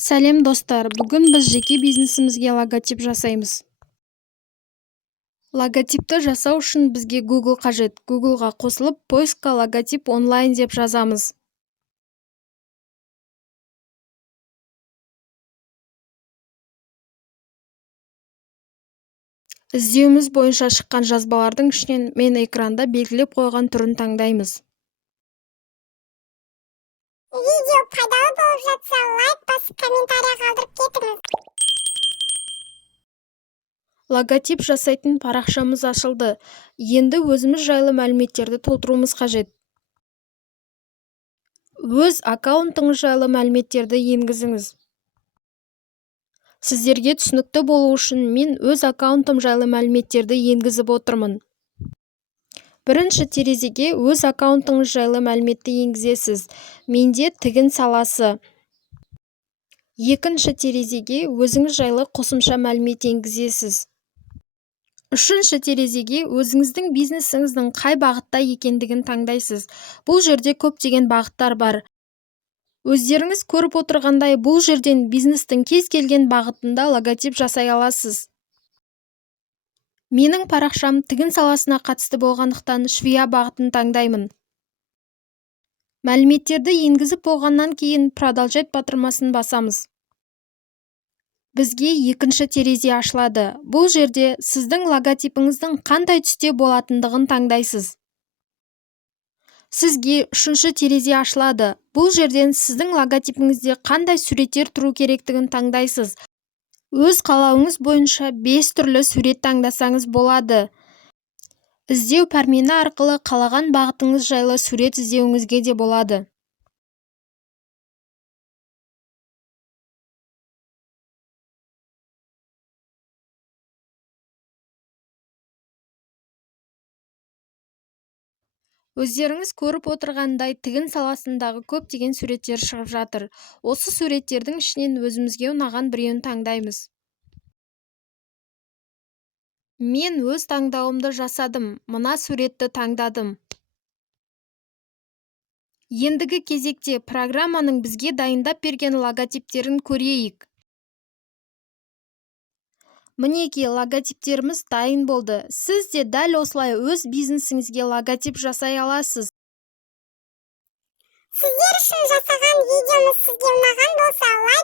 Сәлем достар, бүгін біз жеке бизнесімізге логотип жасаймыз. Логотипті жасау үшін бізге Google қажет. Google-ға қосылып, поискқа логотип онлайн деп жазамыз. Іздеуіміз бойынша шыққан жазбалардың ішінен мен экранда белгілеп қойған түрін таңдаймыз. Видео пайдалы болып жатса, лайк басып, комментария қалдырып кетіңіз. Логотип жасайтын парақшамыз ашылды. Енді өзіміз жайлы мәліметтерді толтыруымыз қажет. Өз аккаунтыңыз жайлы мәліметтерді енгізіңіз. Сіздерге түсінікті болу үшін мен өз аккаунтым жайлы мәліметтерді енгізіп отырмын. Бірінші терезеге өз аккаунтыңыз жайлы мәліметті енгізесіз. Менде тігін саласы. Екінші терезеге өзіңіз жайлы қосымша мәлімет енгізесіз. Үшінші терезеге өзіңіздің бизнесіңіздің қай бағытта екендігін таңдайсыз. Бұл жерде көптеген бағыттар бар. Өздеріңіз көріп отырғандай, бұл жерден бизнестің кез келген бағытында логотип жасай аласыз. Менің парақшам тігін саласына қатысты болғандықтан швея бағытын таңдаймын. Мәліметтерді енгізіп болғаннан кейін продолжать батырмасын басамыз. Бізге екінші терезе ашылады. Бұл жерде сіздің логотипіңіздің қандай түсте болатындығын таңдайсыз. Сізге үшінші терезе ашылады. Бұл жерден сіздің логотипіңізде қандай суреттер тұру керектігін таңдайсыз. Өз қалауыңыз бойынша 5 түрлі сурет таңдасаңыз болады. Іздеу пәрмені арқылы қалаған бағытыңыз жайлы сурет іздеуіңізге де болады. Өздеріңіз көріп отырғандай тігін саласындағы көптеген суреттер шығып жатыр. Осы суреттердің ішінен өзімізге ұнаған біреуін таңдаймыз. Мен өз таңдауымды жасадым. Мына суретті таңдадым. Ендігі кезекте программаның бізге дайындап берген логотиптерін көрейік. Мінеки логотиптеріміз дайын болды. Сіз де дәл осылай өз бизнесіңізге логотип жасай аласыз. Сіздер үшін жасаған видеомыз сізге ұнаған болса, лайк